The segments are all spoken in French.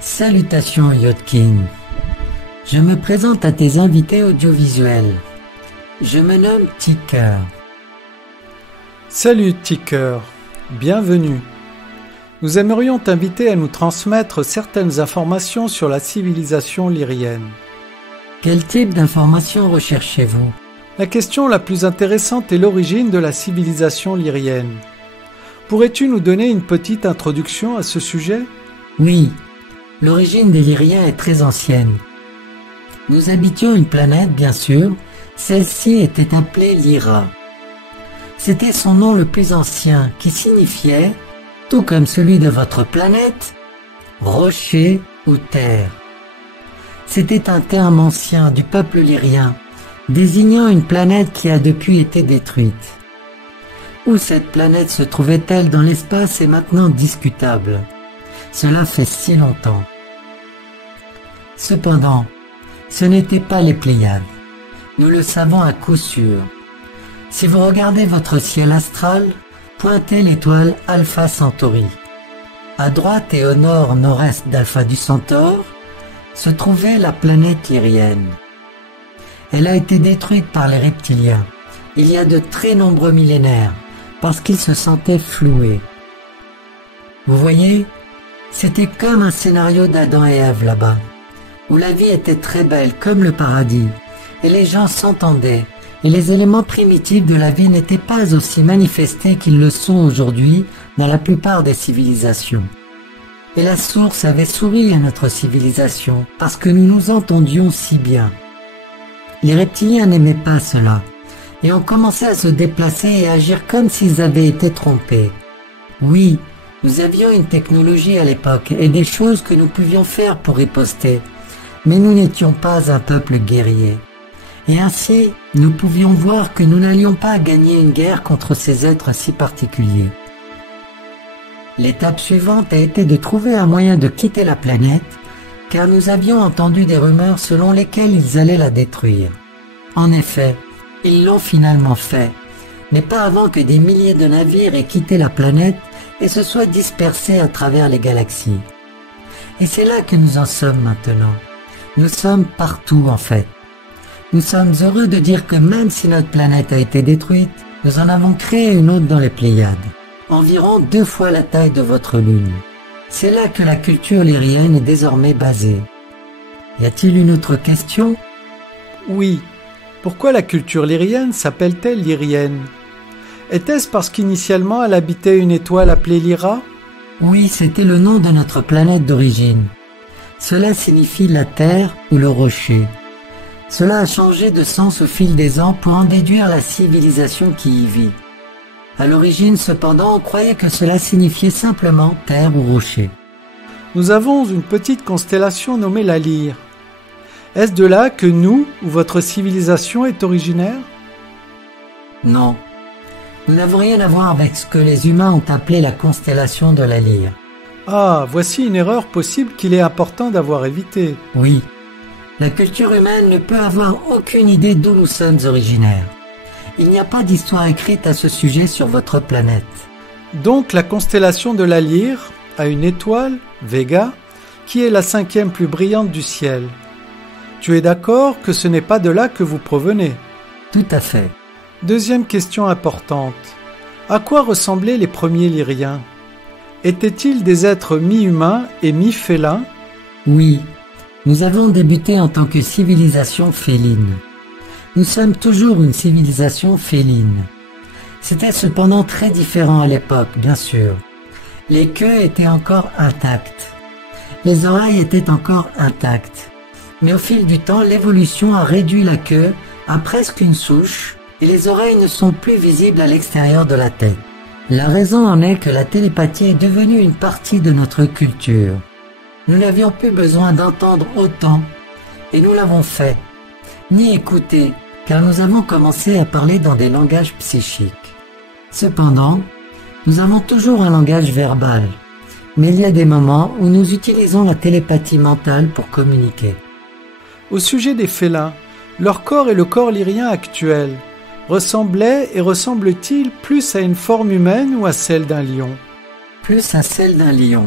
Salutations Yodkin. Je me présente à tes invités audiovisuels. Je me nomme Ticker. Salut Ticker, bienvenue. Nous aimerions t'inviter à nous transmettre certaines informations sur la civilisation lyrienne. Quel type d'informations recherchez-vous? La question la plus intéressante est l'origine de la civilisation lyrienne. Pourrais-tu nous donner une petite introduction à ce sujet? Oui, l'origine des Lyriens est très ancienne. Nous habitions une planète, bien sûr. Celle-ci était appelée Lyra. C'était son nom le plus ancien, qui signifiait, tout comme celui de votre planète, rocher ou terre. C'était un terme ancien du peuple lyrien, désignant une planète qui a depuis été détruite. Où cette planète se trouvait-elle dans l'espace est maintenant discutable. Cela fait si longtemps. Cependant, ce n'étaient pas les Pléiades. Nous le savons à coup sûr. Si vous regardez votre ciel astral, pointez l'étoile Alpha Centauri. À droite et au nord-nord-est d'Alpha du Centaure, se trouvait la planète lyrienne. Elle a été détruite par les reptiliens, il y a de très nombreux millénaires, parce qu'ils se sentaient floués. Vous voyez, c'était comme un scénario d'Adam et Ève là-bas, où la vie était très belle comme le paradis, et les gens s'entendaient, et les éléments primitifs de la vie n'étaient pas aussi manifestés qu'ils le sont aujourd'hui dans la plupart des civilisations. Et la source avait souri à notre civilisation, parce que nous nous entendions si bien. Les reptiliens n'aimaient pas cela, et ont commencé à se déplacer et agir comme s'ils avaient été trompés. Oui, nous avions une technologie à l'époque et des choses que nous pouvions faire pour riposter, mais nous n'étions pas un peuple guerrier. Et ainsi, nous pouvions voir que nous n'allions pas gagner une guerre contre ces êtres si particuliers. L'étape suivante a été de trouver un moyen de quitter la planète, car nous avions entendu des rumeurs selon lesquelles ils allaient la détruire. En effet, ils l'ont finalement fait, mais pas avant que des milliers de navires aient quitté la planète et se soient dispersés à travers les galaxies. Et c'est là que nous en sommes maintenant. Nous sommes partout en fait. Nous sommes heureux de dire que même si notre planète a été détruite, nous en avons créé une autre dans les Pléiades, environ 2 fois la taille de votre lune. C'est là que la culture lyrienne est désormais basée. Y a-t-il une autre question? Oui. Pourquoi la culture lyrienne s'appelle-t-elle lyrienne? Était-ce parce qu'initialement elle habitait une étoile appelée Lyra? Oui, c'était le nom de notre planète d'origine. Cela signifie la terre ou le rocher. Cela a changé de sens au fil des ans pour en déduire la civilisation qui y vit. À l'origine, cependant, on croyait que cela signifiait simplement terre ou rocher. Nous avons une petite constellation nommée la Lyre. Est-ce de là que nous, ou votre civilisation, est originaire? Non. Nous n'avons rien à voir avec ce que les humains ont appelé la constellation de la Lyre. Ah, voici une erreur possible qu'il est important d'avoir évitée. Oui. La culture humaine ne peut avoir aucune idée d'où nous sommes originaires. Il n'y a pas d'histoire écrite à ce sujet sur votre planète. Donc la constellation de la Lyre a une étoile, Vega, qui est la 5e plus brillante du ciel. Tu es d'accord que ce n'est pas de là que vous provenez? Tout à fait. Deuxième question importante. À quoi ressemblaient les premiers Lyriens? Étaient-ils des êtres mi-humains et mi-félins? Oui. Nous avons débuté en tant que civilisation féline. Nous sommes toujours une civilisation féline. C'était cependant très différent à l'époque, bien sûr. Les queues étaient encore intactes. Les oreilles étaient encore intactes. Mais au fil du temps, l'évolution a réduit la queue à presque une souche et les oreilles ne sont plus visibles à l'extérieur de la tête. La raison en est que la télépathie est devenue une partie de notre culture. Nous n'avions plus besoin d'entendre autant et nous l'avons fait, ni écouter, car nous avons commencé à parler dans des langages psychiques. Cependant, nous avons toujours un langage verbal, mais il y a des moments où nous utilisons la télépathie mentale pour communiquer. Au sujet des félins, leur corps et le corps lyrien actuel ressemblaient et ressemblent-ils plus à une forme humaine ou à celle d'un lion? Plus à celle d'un lion.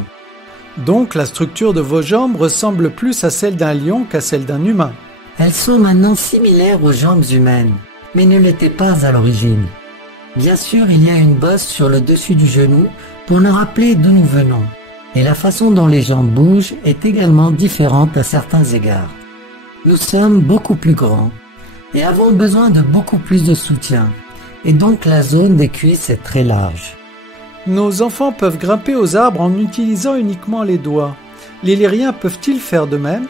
Donc la structure de vos jambes ressemble plus à celle d'un lion qu'à celle d'un humain. Elles sont maintenant similaires aux jambes humaines, mais ne l'étaient pas à l'origine. Bien sûr, il y a une bosse sur le dessus du genou pour nous rappeler d'où nous venons. Et la façon dont les jambes bougent est également différente à certains égards. Nous sommes beaucoup plus grands et avons besoin de beaucoup plus de soutien. Et donc la zone des cuisses est très large. Nos enfants peuvent grimper aux arbres en utilisant uniquement les doigts. Les lyriens peuvent-ils faire de même?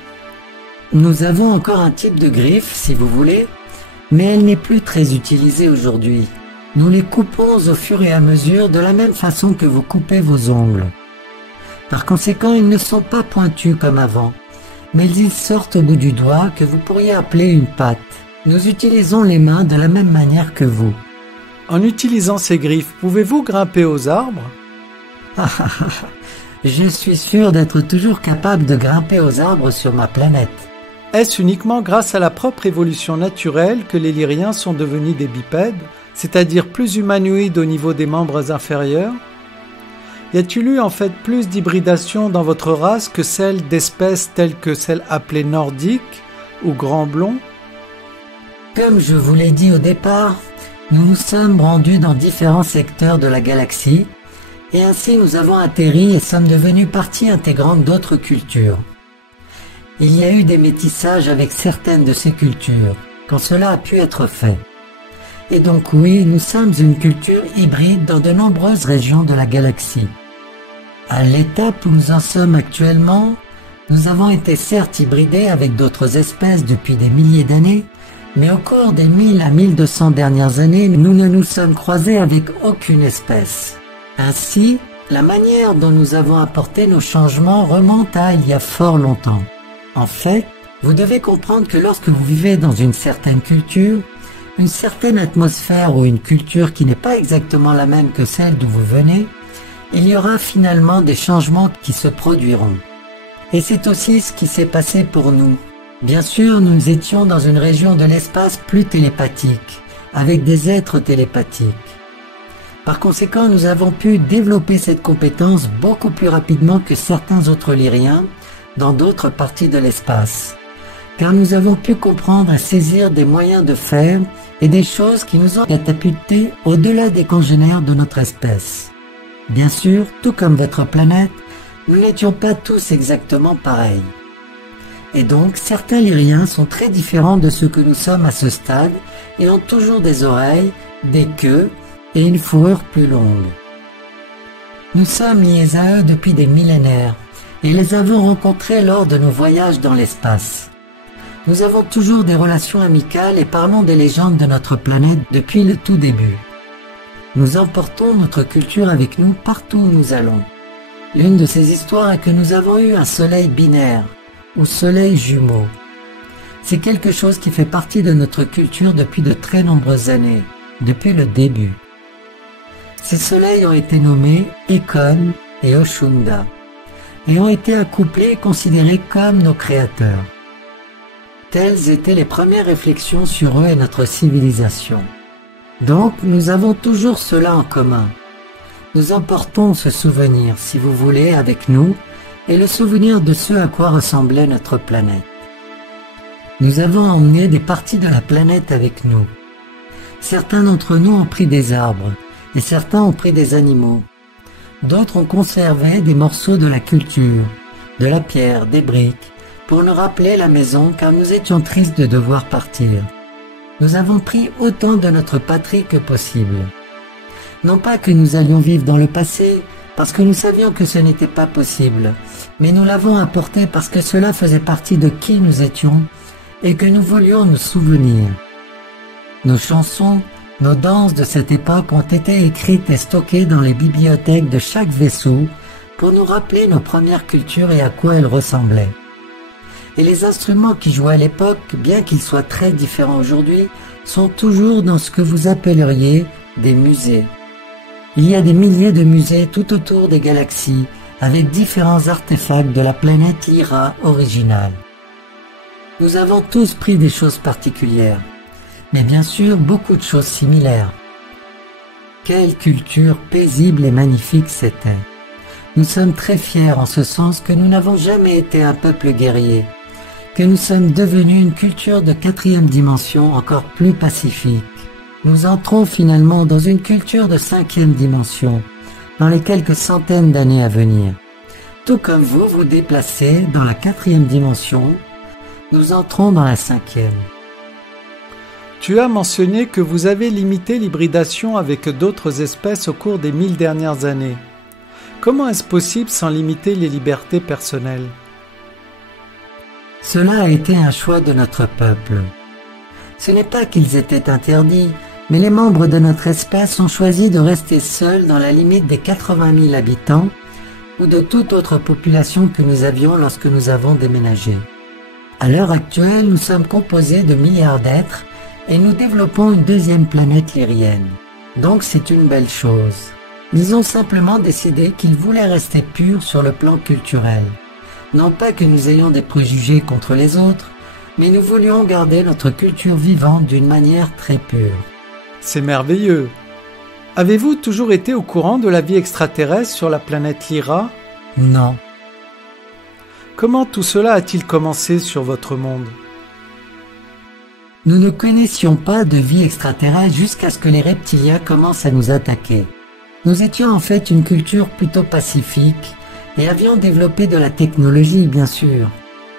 Nous avons encore un type de griffe, si vous voulez, mais elle n'est plus très utilisée aujourd'hui. Nous les coupons au fur et à mesure de la même façon que vous coupez vos ongles. Par conséquent, ils ne sont pas pointus comme avant, mais ils sortent au bout du doigt que vous pourriez appeler une patte. Nous utilisons les mains de la même manière que vous. En utilisant ces griffes, pouvez-vous grimper aux arbres? Je suis sûr d'être toujours capable de grimper aux arbres sur ma planète. Est-ce uniquement grâce à la propre évolution naturelle que les lyriens sont devenus des bipèdes, c'est-à-dire plus humanoïdes au niveau des membres inférieurs? Y a-t-il eu en fait plus d'hybridation dans votre race que celle d'espèces telles que celle appelée nordique ou grand blond? Comme je vous l'ai dit au départ, nous nous sommes rendus dans différents secteurs de la galaxie et ainsi nous avons atterri et sommes devenus partie intégrante d'autres cultures. Il y a eu des métissages avec certaines de ces cultures, quand cela a pu être fait. Et donc oui, nous sommes une culture hybride dans de nombreuses régions de la galaxie. À l'étape où nous en sommes actuellement, nous avons été certes hybridés avec d'autres espèces depuis des milliers d'années, mais au cours des 1000 à 1200 dernières années, nous ne nous sommes croisés avec aucune espèce. Ainsi, la manière dont nous avons apporté nos changements remonte à il y a fort longtemps. En fait, vous devez comprendre que lorsque vous vivez dans une certaine culture, une certaine atmosphère ou une culture qui n'est pas exactement la même que celle d'où vous venez, il y aura finalement des changements qui se produiront. Et c'est aussi ce qui s'est passé pour nous. Bien sûr, nous étions dans une région de l'espace plus télépathique, avec des êtres télépathiques. Par conséquent, nous avons pu développer cette compétence beaucoup plus rapidement que certains autres lyriens dans d'autres parties de l'espace, car nous avons pu comprendre et saisir des moyens de faire et des choses qui nous ont catapultés au-delà des congénères de notre espèce. Bien sûr, tout comme votre planète, nous n'étions pas tous exactement pareils. Et donc, certains lyriens sont très différents de ceux que nous sommes à ce stade et ont toujours des oreilles, des queues et une fourrure plus longue. Nous sommes liés à eux depuis des millénaires et les avons rencontrés lors de nos voyages dans l'espace. Nous avons toujours des relations amicales et parlons des légendes de notre planète depuis le tout début. Nous emportons notre culture avec nous partout où nous allons. L'une de ces histoires est que nous avons eu un soleil binaire, ou soleil jumeau. C'est quelque chose qui fait partie de notre culture depuis de très nombreuses années, depuis le début. Ces soleils ont été nommés Ekon et Oshunda, et ont été accouplés et considérés comme nos créateurs. Telles étaient les premières réflexions sur eux et notre civilisation. Donc, nous avons toujours cela en commun. Nous emportons ce souvenir, si vous voulez, avec nous, et le souvenir de ce à quoi ressemblait notre planète. Nous avons emmené des parties de la planète avec nous. Certains d'entre nous ont pris des arbres, et certains ont pris des animaux. D'autres ont conservé des morceaux de la culture, de la pierre, des briques, pour nous rappeler la maison car nous étions tristes de devoir partir. Nous avons pris autant de notre patrie que possible. Non pas que nous allions vivre dans le passé, parce que nous savions que ce n'était pas possible, mais nous l'avons apporté parce que cela faisait partie de qui nous étions et que nous voulions nous souvenir. Nos chansons, nos danses de cette époque ont été écrites et stockées dans les bibliothèques de chaque vaisseau pour nous rappeler nos premières cultures et à quoi elles ressemblaient. Et les instruments qui jouaient à l'époque, bien qu'ils soient très différents aujourd'hui, sont toujours dans ce que vous appelleriez des musées. Il y a des milliers de musées tout autour des galaxies avec différents artefacts de la planète Lyra originale. Nous avons tous pris des choses particulières, mais bien sûr beaucoup de choses similaires. Quelle culture paisible et magnifique c'était! Nous sommes très fiers en ce sens que nous n'avons jamais été un peuple guerrier, que nous sommes devenus une culture de 4e dimension encore plus pacifique. Nous entrons finalement dans une culture de 5e dimension, dans les quelques centaines d'années à venir. Tout comme vous vous déplacez dans la 4e dimension, nous entrons dans la 5e. Tu as mentionné que vous avez limité l'hybridation avec d'autres espèces au cours des 1000 dernières années. Comment est-ce possible sans limiter les libertés personnelles? Cela a été un choix de notre peuple. Ce n'est pas qu'ils étaient interdits, mais les membres de notre espèce ont choisi de rester seuls dans la limite des 80 000 habitants ou de toute autre population que nous avions lorsque nous avons déménagé. À l'heure actuelle, nous sommes composés de milliards d'êtres et nous développons une 2e planète lyrienne. Donc c'est une belle chose. Ils ont simplement décidé qu'ils voulaient rester purs sur le plan culturel. Non pas que nous ayons des préjugés contre les autres, mais nous voulions garder notre culture vivante d'une manière très pure. C'est merveilleux. Avez-vous toujours été au courant de la vie extraterrestre sur la planète Lyra? Non. Comment tout cela a-t-il commencé sur votre monde? Nous ne connaissions pas de vie extraterrestre jusqu'à ce que les reptiliens commencent à nous attaquer. Nous étions en fait une culture plutôt pacifique et avions développé de la technologie, bien sûr.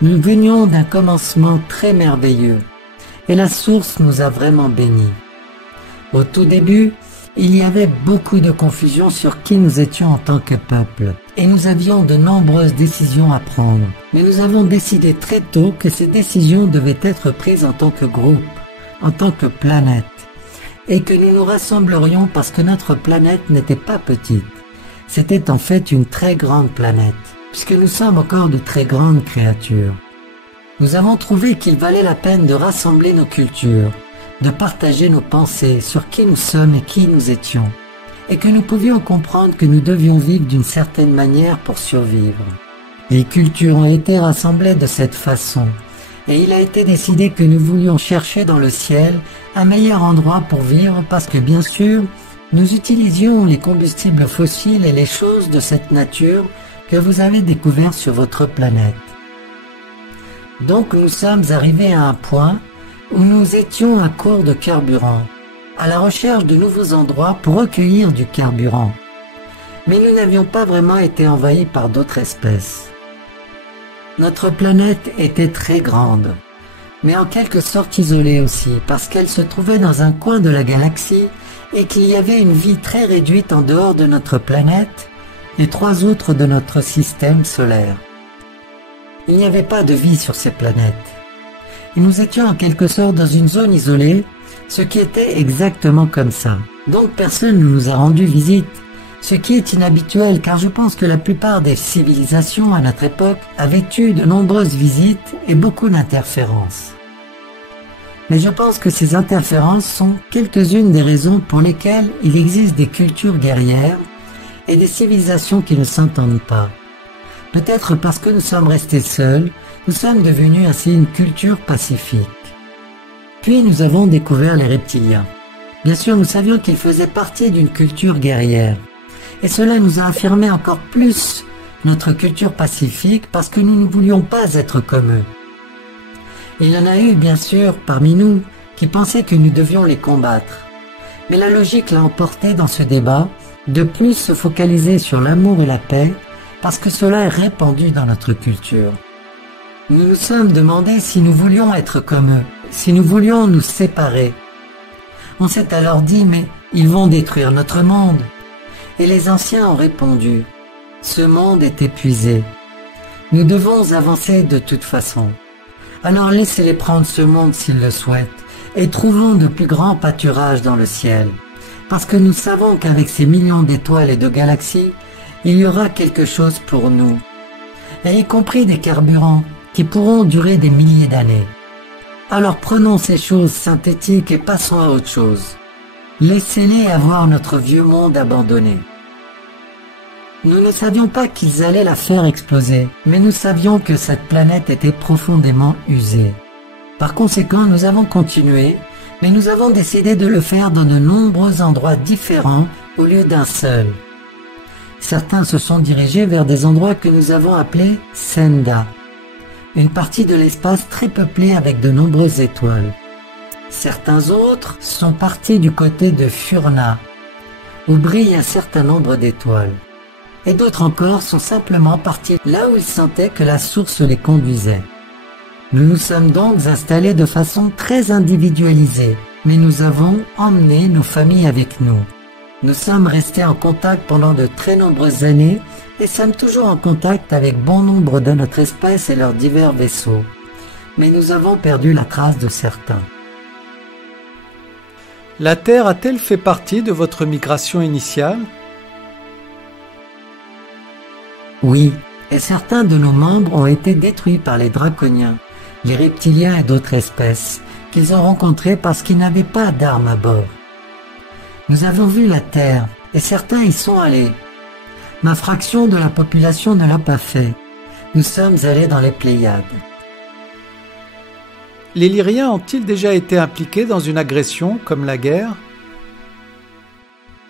Nous venions d'un commencement très merveilleux et la source nous a vraiment bénis. Au tout début, il y avait beaucoup de confusion sur qui nous étions en tant que peuple et nous avions de nombreuses décisions à prendre. Mais nous avons décidé très tôt que ces décisions devaient être prises en tant que groupe, en tant que planète, et que nous nous rassemblerions parce que notre planète n'était pas petite. C'était en fait une très grande planète, puisque nous sommes encore de très grandes créatures. Nous avons trouvé qu'il valait la peine de rassembler nos cultures, de partager nos pensées sur qui nous sommes et qui nous étions, et que nous pouvions comprendre que nous devions vivre d'une certaine manière pour survivre. Les cultures ont été rassemblées de cette façon, et il a été décidé que nous voulions chercher dans le ciel un meilleur endroit pour vivre parce que bien sûr, nous utilisions les combustibles fossiles et les choses de cette nature que vous avez découvertes sur votre planète. Donc nous sommes arrivés à un point où nous étions à court de carburant, à la recherche de nouveaux endroits pour recueillir du carburant. Mais nous n'avions pas vraiment été envahis par d'autres espèces. Notre planète était très grande, mais en quelque sorte isolée aussi, parce qu'elle se trouvait dans un coin de la galaxie et qu'il y avait une vie très réduite en dehors de notre planète et 3 autres de notre système solaire. Il n'y avait pas de vie sur ces planètes. Et nous étions en quelque sorte dans une zone isolée, ce qui était exactement comme ça. Donc personne ne nous a rendu visite, ce qui est inhabituel car je pense que la plupart des civilisations à notre époque avaient eu de nombreuses visites et beaucoup d'interférences. Mais je pense que ces interférences sont quelques-unes des raisons pour lesquelles il existe des cultures guerrières et des civilisations qui ne s'entendent pas. Peut-être parce que nous sommes restés seuls, nous sommes devenus ainsi une culture pacifique. Puis nous avons découvert les reptiliens. Bien sûr, nous savions qu'ils faisaient partie d'une culture guerrière. Et cela nous a affirmé encore plus notre culture pacifique parce que nous ne voulions pas être comme eux. Il y en a eu, bien sûr, parmi nous, qui pensaient que nous devions les combattre. Mais la logique l'a emporté dans ce débat, de plus se focaliser sur l'amour et la paix, parce que cela est répandu dans notre culture. Nous nous sommes demandé si nous voulions être comme eux, si nous voulions nous séparer. On s'est alors dit, mais ils vont détruire notre monde. Et les anciens ont répondu, « Ce monde est épuisé. Nous devons avancer de toute façon. Alors laissez-les prendre ce monde s'ils le souhaitent, et trouvons de plus grands pâturages dans le ciel. Parce que nous savons qu'avec ces millions d'étoiles et de galaxies, il y aura quelque chose pour nous, et y compris des carburants qui pourront durer des milliers d'années. Alors prenons ces choses synthétiques et passons à autre chose. Laissez-les avoir notre vieux monde abandonné. » Nous ne savions pas qu'ils allaient la faire exploser, mais nous savions que cette planète était profondément usée. Par conséquent, nous avons continué, mais nous avons décidé de le faire dans de nombreux endroits différents au lieu d'un seul. Certains se sont dirigés vers des endroits que nous avons appelés Senda, une partie de l'espace très peuplée avec de nombreuses étoiles. Certains autres sont partis du côté de Furna, où brille un certain nombre d'étoiles. Et d'autres encore sont simplement partis là où ils sentaient que la source les conduisait. Nous nous sommes donc installés de façon très individualisée, mais nous avons emmené nos familles avec nous. Nous sommes restés en contact pendant de très nombreuses années et sommes toujours en contact avec bon nombre de notre espèce et leurs divers vaisseaux. Mais nous avons perdu la trace de certains. La Terre a-t-elle fait partie de votre migration initiale? Oui, et certains de nos membres ont été détruits par les draconiens, les reptiliens et d'autres espèces qu'ils ont rencontrées parce qu'ils n'avaient pas d'armes à bord. Nous avons vu la Terre, et certains y sont allés. Ma fraction de la population ne l'a pas fait. Nous sommes allés dans les Pléiades. Les Lyriens ont-ils déjà été impliqués dans une agression comme la guerre?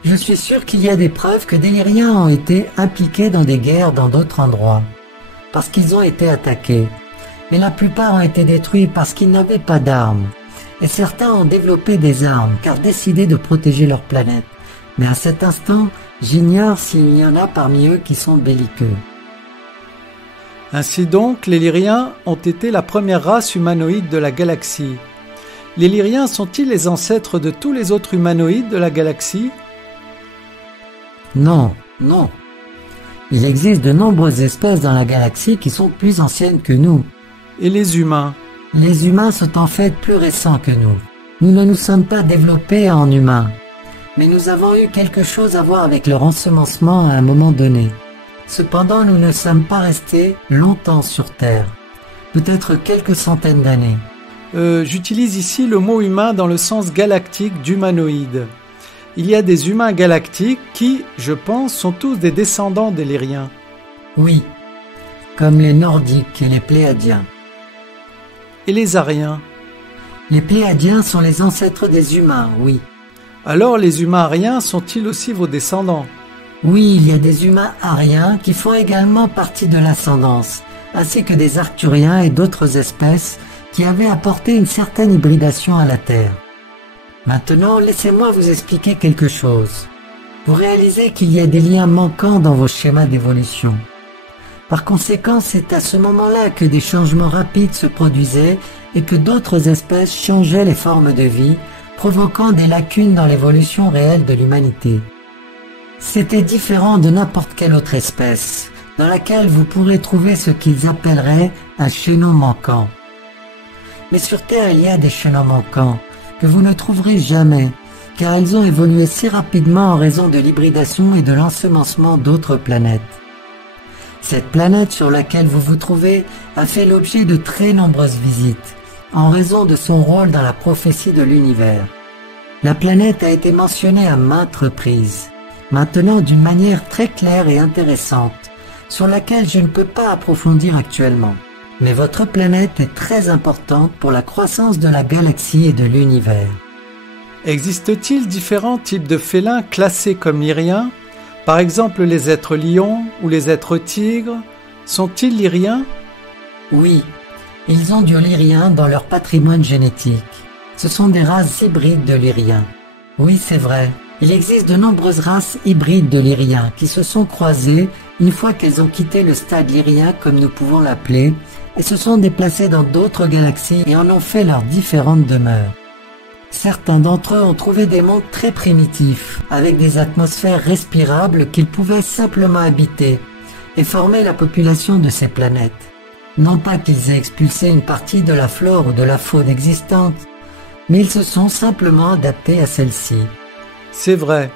Je suis sûr qu'il y a des preuves que des Lyriens ont été impliqués dans des guerres dans d'autres endroits, parce qu'ils ont été attaqués. Mais la plupart ont été détruits parce qu'ils n'avaient pas d'armes. Et certains ont développé des armes car décidé de protéger leur planète. Mais à cet instant, j'ignore s'il y en a parmi eux qui sont belliqueux. Ainsi donc, les Lyriens ont été la première race humanoïde de la galaxie. Les Lyriens sont-ils les ancêtres de tous les autres humanoïdes de la galaxie? Non, non. Il existe de nombreuses espèces dans la galaxie qui sont plus anciennes que nous. Et les humains? Les humains sont en fait plus récents que nous. Nous ne nous sommes pas développés en humains. Mais nous avons eu quelque chose à voir avec leur ensemencement à un moment donné. Cependant, nous ne sommes pas restés longtemps sur Terre. Peut-être quelques centaines d'années. J'utilise ici le mot humain dans le sens galactique d'humanoïde. Il y a des humains galactiques qui, je pense, sont tous des descendants des Lyriens. Oui, comme les Nordiques et les Pléiadiens. Et les Ariens? Les Pléiadiens sont les ancêtres des humains, oui. Alors les humains ariens sont-ils aussi vos descendants? Oui, il y a des humains ariens qui font également partie de l'ascendance, ainsi que des arcturiens et d'autres espèces qui avaient apporté une certaine hybridation à la Terre. Maintenant, laissez-moi vous expliquer quelque chose. Vous réalisez qu'il y a des liens manquants dans vos schémas d'évolution. Par conséquent, c'est à ce moment-là que des changements rapides se produisaient et que d'autres espèces changeaient les formes de vie, provoquant des lacunes dans l'évolution réelle de l'humanité. C'était différent de n'importe quelle autre espèce, dans laquelle vous pourrez trouver ce qu'ils appelleraient un chaînon manquant. Mais sur Terre, il y a des chaînons manquants que vous ne trouverez jamais, car ils ont évolué si rapidement en raison de l'hybridation et de l'ensemencement d'autres planètes. Cette planète sur laquelle vous vous trouvez a fait l'objet de très nombreuses visites, en raison de son rôle dans la prophétie de l'univers. La planète a été mentionnée à maintes reprises, maintenant d'une manière très claire et intéressante, sur laquelle je ne peux pas approfondir actuellement. Mais votre planète est très importante pour la croissance de la galaxie et de l'univers. Existe-t-il différents types de félins classés comme lyriens? Par exemple, les êtres lions ou les êtres tigres, sont-ils lyriens? Oui, ils ont du lyrien dans leur patrimoine génétique. Ce sont des races hybrides de lyriens. Oui, c'est vrai. Il existe de nombreuses races hybrides de lyriens qui se sont croisées une fois qu'elles ont quitté le stade lyrien comme nous pouvons l'appeler et se sont déplacées dans d'autres galaxies et en ont fait leurs différentes demeures. Certains d'entre eux ont trouvé des mondes très primitifs, avec des atmosphères respirables qu'ils pouvaient simplement habiter et former la population de ces planètes. Non pas qu'ils aient expulsé une partie de la flore ou de la faune existante, mais ils se sont simplement adaptés à celle-ci. C'est vrai.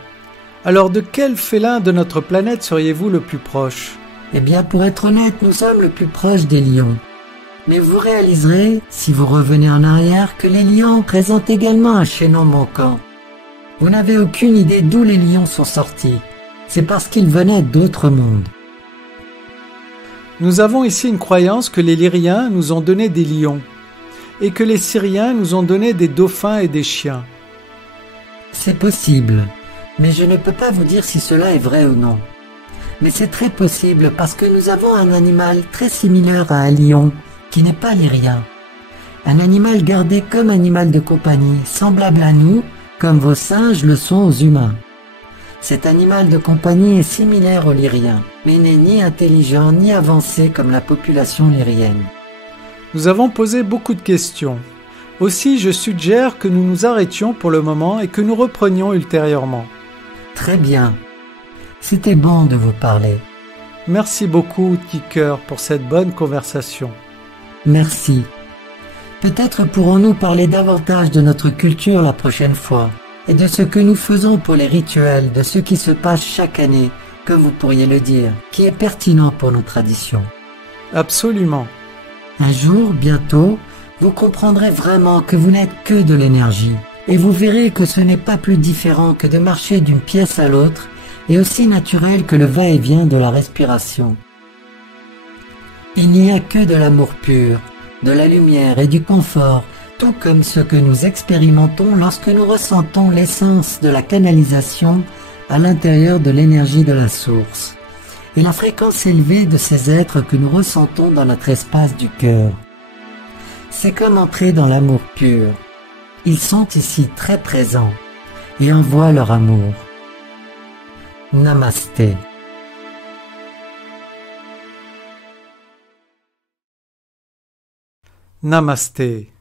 Alors de quel félin de notre planète seriez-vous le plus proche? Eh bien, pour être honnête, nous sommes le plus proche des lions. Mais vous réaliserez, si vous revenez en arrière, que les lions présentent également un chaînon manquant. Vous n'avez aucune idée d'où les lions sont sortis. C'est parce qu'ils venaient d'autres mondes. Nous avons ici une croyance que les Lyriens nous ont donné des lions et que les Syriens nous ont donné des dauphins et des chiens. C'est possible, mais je ne peux pas vous dire si cela est vrai ou non. Mais c'est très possible parce que nous avons un animal très similaire à un lion, qui n'est pas lyrien. Un animal gardé comme animal de compagnie, semblable à nous, comme vos singes le sont aux humains. Cet animal de compagnie est similaire aux lyriens, mais n'est ni intelligent ni avancé comme la population lyrienne. Nous avons posé beaucoup de questions. Aussi, je suggère que nous nous arrêtions pour le moment et que nous reprenions ultérieurement. Très bien. C'était bon de vous parler. Merci beaucoup, Ticker, pour cette bonne conversation. Merci. Peut-être pourrons-nous parler davantage de notre culture la prochaine fois, et de ce que nous faisons pour les rituels, de ce qui se passe chaque année, comme vous pourriez le dire, qui est pertinent pour nos traditions. Absolument. Un jour, bientôt, vous comprendrez vraiment que vous n'êtes que de l'énergie, et vous verrez que ce n'est pas plus différent que de marcher d'une pièce à l'autre, et aussi naturel que le va-et-vient de la respiration. Il n'y a que de l'amour pur, de la lumière et du confort, tout comme ce que nous expérimentons lorsque nous ressentons l'essence de la canalisation à l'intérieur de l'énergie de la source, et la fréquence élevée de ces êtres que nous ressentons dans notre espace du cœur. C'est comme entrer dans l'amour pur. Ils sont ici très présents et envoient leur amour. Namasté. Namasté.